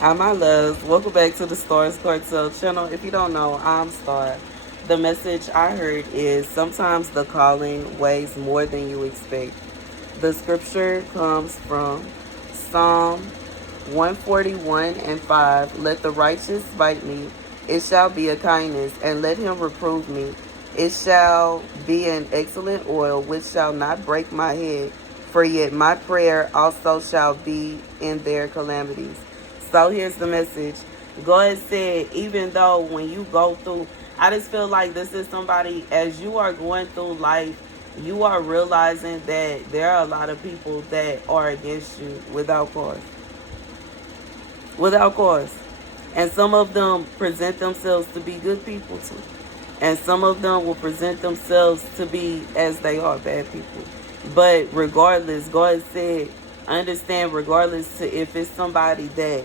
Hi, my loves. Welcome back to the Starscartel channel. If you don't know, I'm Star. The message I heard is sometimes the calling weighs more than you expect. The scripture comes from Psalm 141 and 5. Let the righteous bite me, it shall be a kindness, and let him reprove me. It shall be an excellent oil which shall not break my head, for yet my prayer also shall be in their calamities. So here's the message. God said, even though when you go through, I just feel like this is somebody, as you are going through life, you are realizing that there are a lot of people that are against you without cause. Without cause. And some of them present themselves to be good people too. And some of them will present themselves to be, as they are, bad people. But regardless, God said, understand, regardless to if it's somebody that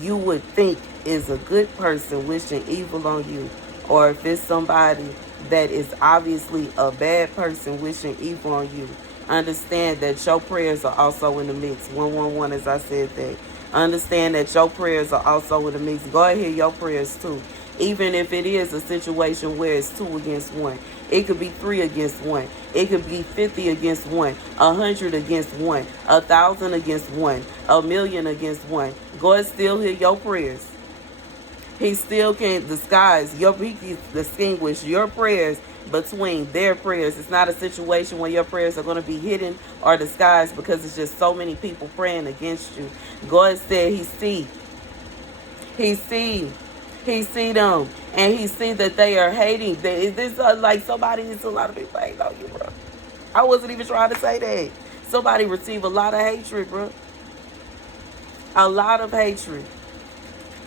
you would think is a good person wishing evil on you, or if it's somebody that is obviously a bad person wishing evil on you, understand that your prayers are also in the mix. 111, as I said that. Understand that your prayers are also in the mix. God hear your prayers too. Even if it is a situation where it's 2 against 1. It could be 3 against 1. It could be 50 against 1. 100 against 1. 1,000 against 1. 1,000,000 against 1. God still hear your prayers. He still can he can distinguish your prayers between their prayers. It's not a situation where your prayers are going to be hidden or disguised because it's just so many people praying against you. God said he see. He see. He see them. And he see that they are hating. This like somebody, it's a lot of people hating on you, bro. I wasn't even trying to say that. Somebody receive a lot of hatred, bro. A lot of hatred.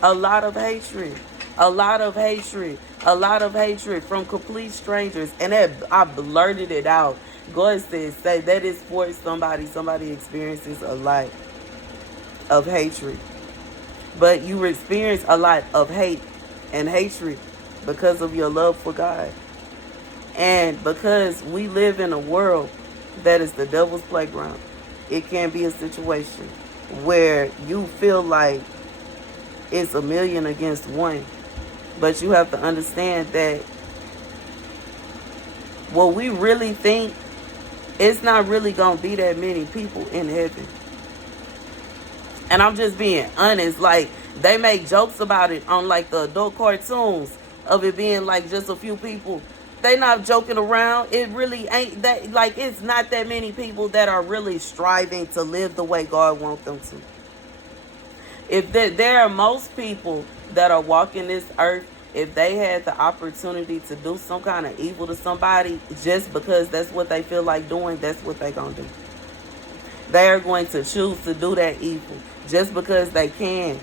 A lot of hatred. A lot of hatred. A lot of hatred from complete strangers. And that, I blurted it out. God says, say that is for somebody. Somebody experiences a lot of hatred. But you experience a lot of hate and hatred because of your love for God. And because we live in a world that is the devil's playground, it can be a situation where you feel like it's 1,000,000 against 1. But you have to understand that what we really think, it's not really going to be that many people in heaven. And I'm just being honest. Like, they make jokes about it on like the adult cartoons of it being like just a few people. They not joking around. It really ain't that, like, it's not that many people that are really striving to live the way God wants them to. If there are most people that are walking this earth, if they had the opportunity to do some kind of evil to somebody just because that's what they feel like doing, that's what they're going to do. They are going to choose to do that evil just because they can.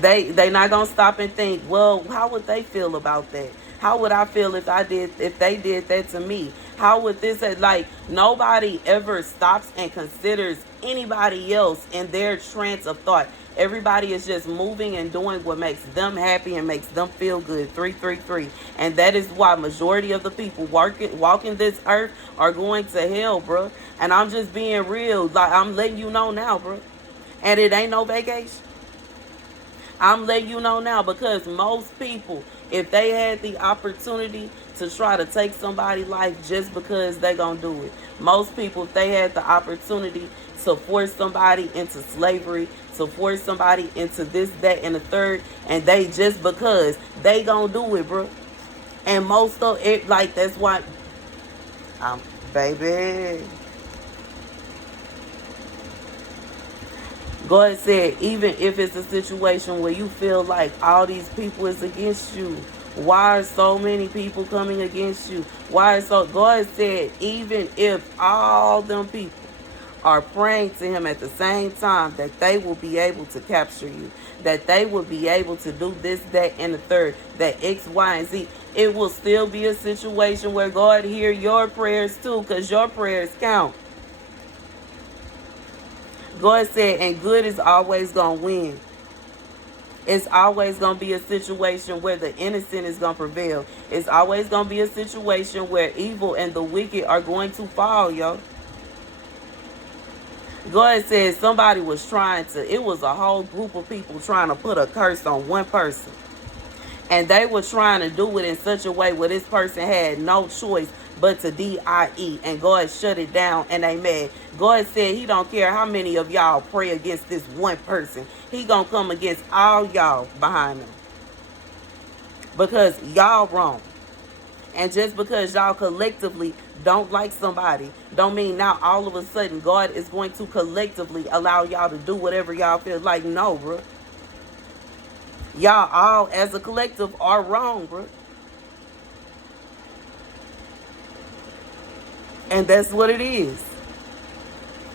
They not gonna stop and think, well, how would they feel about that? How would I feel if they did that to me? How would this, like, nobody ever stops and considers anybody else in their trance of thought. Everybody is just moving and doing what makes them happy and makes them feel good. 333. And that is why majority of the people walking this earth are going to hell, bro. And I'm just being real. Like, I'm letting you know now, bro. And it ain't no vacation. I'm letting you know now, because most people, if they had the opportunity to try to take somebody's life just because they gonna do it. Most people, if they had the opportunity to force somebody into slavery, to force somebody into this, that, and the third, and they just because they gonna do it, bro. And most of it, like, that's why, baby. God said, even if it's a situation where you feel like all these people is against you, why are so many people coming against you? Why is so? God said, even if all them people are praying to him at the same time, that they will be able to capture you, that they will be able to do this, that, and the third, that X, Y, and Z. It will still be a situation where God hear your prayers too, because your prayers count. God said, and good is always going to win. It's always going to be a situation where the innocent is going to prevail. It's always going to be a situation where evil and the wicked are going to fall, yo. God said somebody was trying to, it was a whole group of people trying to put a curse on one person. And they were trying to do it in such a way where this person had no choice but to die. And God shut it down and they mad. God said he don't care how many of y'all pray against this one person. He gonna come against all y'all behind them. Because y'all wrong. And just because y'all collectively don't like somebody, don't mean now all of a sudden God is going to collectively allow y'all to do whatever y'all feel like. No, bro. Y'all all as a collective are wrong, bro. And that's what it is.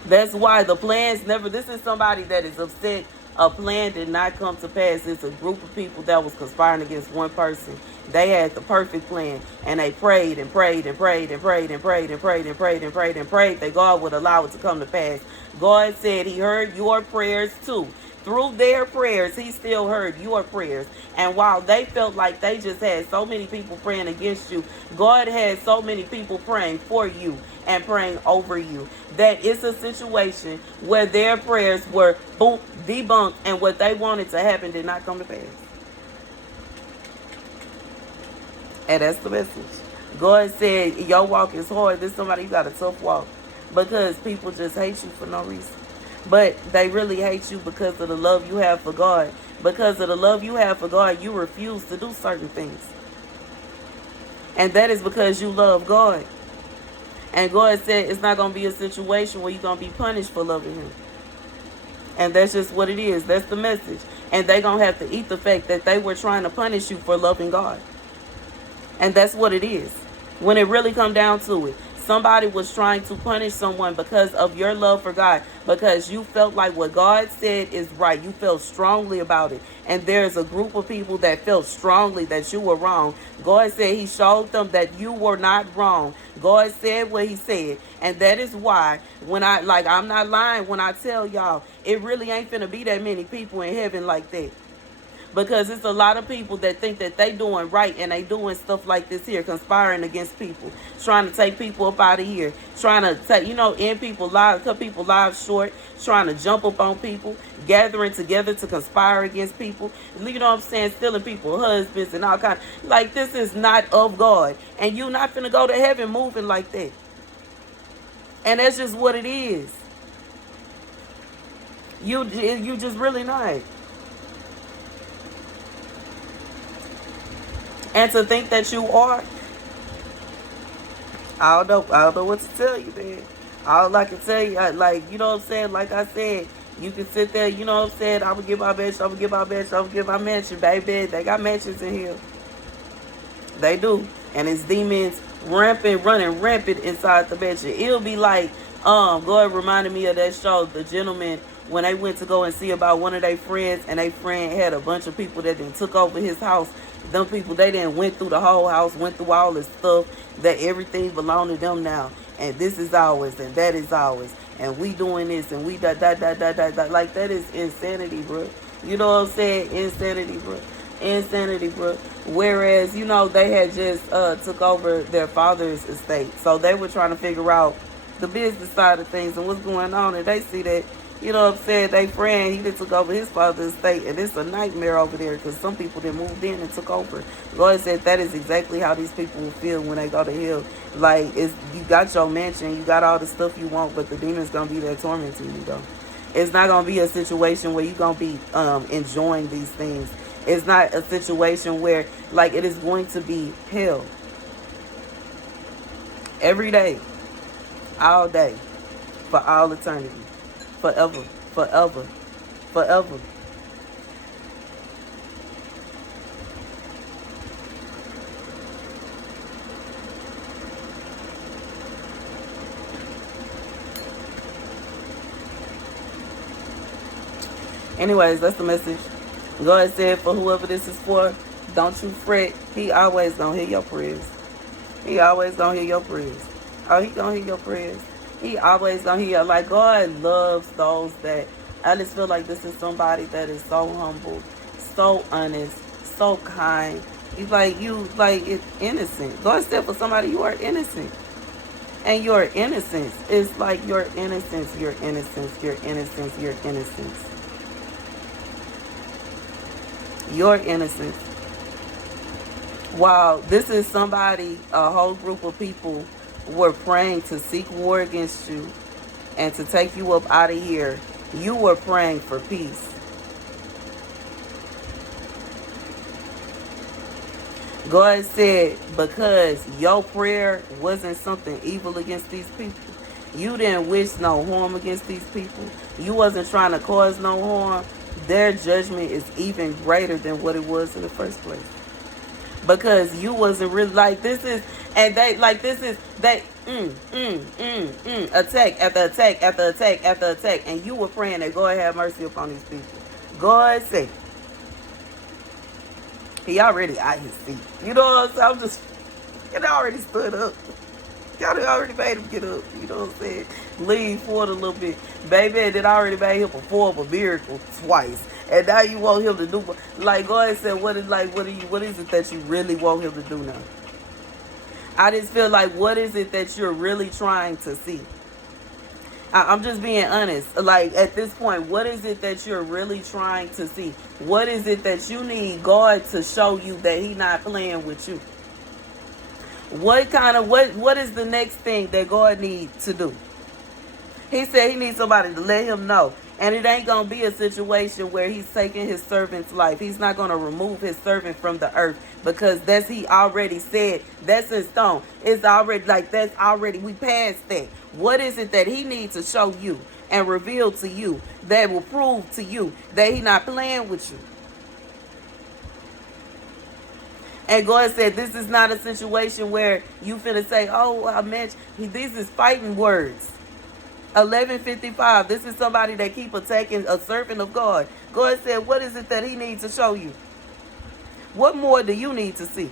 That's why the plans never, this is somebody that is upset. A plan did not come to pass. It's a group of people that was conspiring against one person. They had the perfect plan. And they prayed and prayed and prayed and prayed and prayed and prayed and prayed and prayed and prayed that God would allow it to come to pass. God said he heard your prayers too. Through their prayers, he still heard your prayers. And while they felt like they just had so many people praying against you, God had so many people praying for you and praying over you that it's a situation where their prayers were boom, debunked, and what they wanted to happen did not come to pass. And that's the message. God said your walk is hard. This somebody, you got a tough walk because people just hate you for no reason. But they really hate you because of the love you have for God. Because of the love you have for God, you refuse to do certain things. And that is because you love God. And God said it's not going to be a situation where you're going to be punished for loving him. And that's just what it is. That's the message. And they're going to have to eat the fact that they were trying to punish you for loving God. And that's what it is. When it really come down to it. Somebody was trying to punish someone because of your love for God. Because you felt like what God said is right. You felt strongly about it. And there's a group of people that felt strongly that you were wrong. God said he showed them that you were not wrong. God said what he said. And that is why when I'm not lying when I tell y'all, it really ain't finna be that many people in heaven like that. Because it's a lot of people that think that they doing right and they doing stuff like this here, conspiring against people, trying to take people up out of here, trying to take, end people's lives, cut people's lives short, trying to jump up on people, gathering together to conspire against people, you know what I'm saying, stealing people's husbands and all kinds. Like, this is not of God. And you're not finna go to heaven moving like that. And that's just what it is. You just really not. And to think that you are, I don't know what to tell you, man. All I can tell you, you know what I'm saying? Like I said, you can sit there, you know what I'm saying? I'm going to get my mansion, I'm going to get my mansion, I'm going to get my mansion, baby. They got mansions in here. They do. And it's demons running rampant inside the mansion. It'll be like, God reminded me of that show, The Gentleman, when they went to go and see about one of their friends, and their friend had a bunch of people that then took over his house. Them people, they then went through the whole house, went through all this stuff, that everything belonged to them now. And this is ours, and that is ours. And we doing this, and we da. Like, that is insanity, bro. You know what I'm saying? Insanity, bro. Insanity, bro. Whereas, they had just took over their father's estate. So they were trying to figure out the business side of things and what's going on. And they see that, you know what I'm saying, they friend, he done took over his father's estate. And it's a nightmare over there because some people that moved in and took over. God said that is exactly how these people will feel when they go to hell. Like, you got your mansion, you got all the stuff you want, but the demon's going to be there tormenting you, though. It's not going to be a situation where you're going to be enjoying these things. It's not a situation where, like, it is going to be hell. Every day. All day. For all eternity. Forever. Forever. Forever. Anyways, that's the message. God said for whoever this is for, don't you fret. He always gonna hear your prayers. He always gonna hear your prayers. Oh, he gonna hear your prayers. He always gonna hear. Like, God loves those that, I just feel like this is somebody that is so humble, so honest, so kind. He's like, it's innocent. God said for somebody, you are innocent. And your innocence is like your innocence, your innocence, your innocence, your innocence, your innocence. While this is somebody, a whole group of people were praying to seek war against you and to take you up out of here, you were praying for peace. God said, because your prayer wasn't something evil against these people. You didn't wish no harm against these people. You wasn't trying to cause no harm. Their judgment is even greater than what it was in the first place. Because you wasn't really like this is, and they like this is they attack after attack after attack after attack, and you were praying that God have mercy upon these people. God said, he already out his seat. You know what I'm saying? I'm just, it already stood up. Y'all already made him get up. You know what I'm saying? Lean forward a little bit. Baby, it already made him perform a miracle twice. And now you want him to do, like God said, what is it that you really want him to do now? I just feel like, what is it that you're really trying to see? I'm just being honest. Like, at this point, what is it that you're really trying to see? What is it that you need God to show you that he not playing with you? What is the next thing that God needs to do? He said he needs somebody to let him know. And it ain't going to be a situation where he's taking his servant's life. He's not going to remove his servant from the earth, because he already said, that's in stone. It's already, like, that's already, we passed that. What is it that he needs to show you and reveal to you that will prove to you that he's not playing with you? And God said, this is not a situation where you finna say, oh, I mentioned, these is fighting words. 11:55. This is somebody that keep attacking a servant of God. God said, what is it that he needs to show you? What more do you need to see?